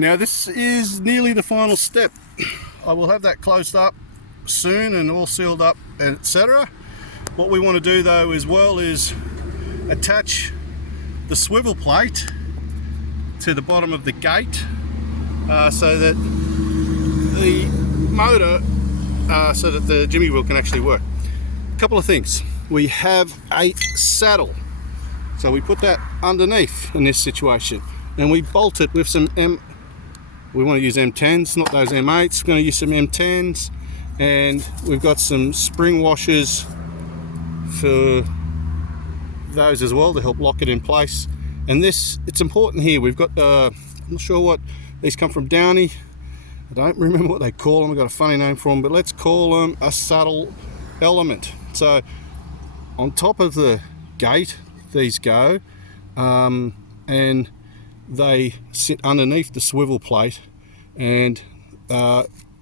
Now this is nearly the final step. I will have that closed up soon and all sealed up, etc. What we want to do though as well is attach the swivel plate to the bottom of the gate so that the motor, so that the jimmy wheel can actually work. A couple of things. We have a saddle, so we put that underneath in this situation, and we bolt it with some we want to use M10s, not those M8s. We're going to use some M10s, and we've got some spring washers for those as well to help lock it in place. And this, it's important here, we've got I'm not sure what these come from, Downy. I don't remember what they call them, I've got a funny name for them, but let's call them a saddle element. So on top of the gate these go, and they sit underneath the swivel plate, and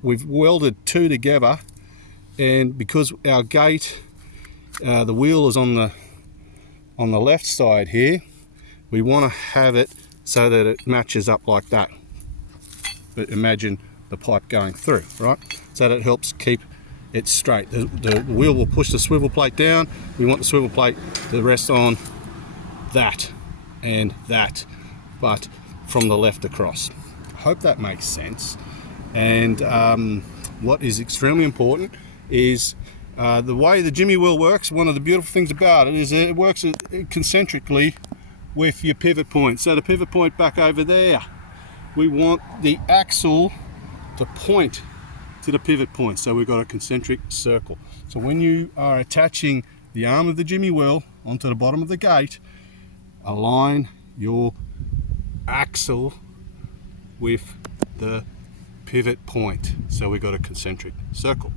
we've welded two together. And because our gate, the wheel is on the left side here, we want to have it so that it matches up like that. But imagine the pipe going through, right? So that it helps keep it straight. The wheel will push the swivel plate down. We want the swivel plate to rest on that and that, but from the left across. I hope that makes sense. And what is extremely important is the way the jimmy wheel works. One of the beautiful things about it is it works concentrically with your pivot point. So the pivot point back over there, we want the axle to point to the pivot point, so we've got a concentric circle. So when you are attaching the arm of the jimmy wheel onto the bottom of the gate, align your axle with the pivot point, so we've got a concentric circle.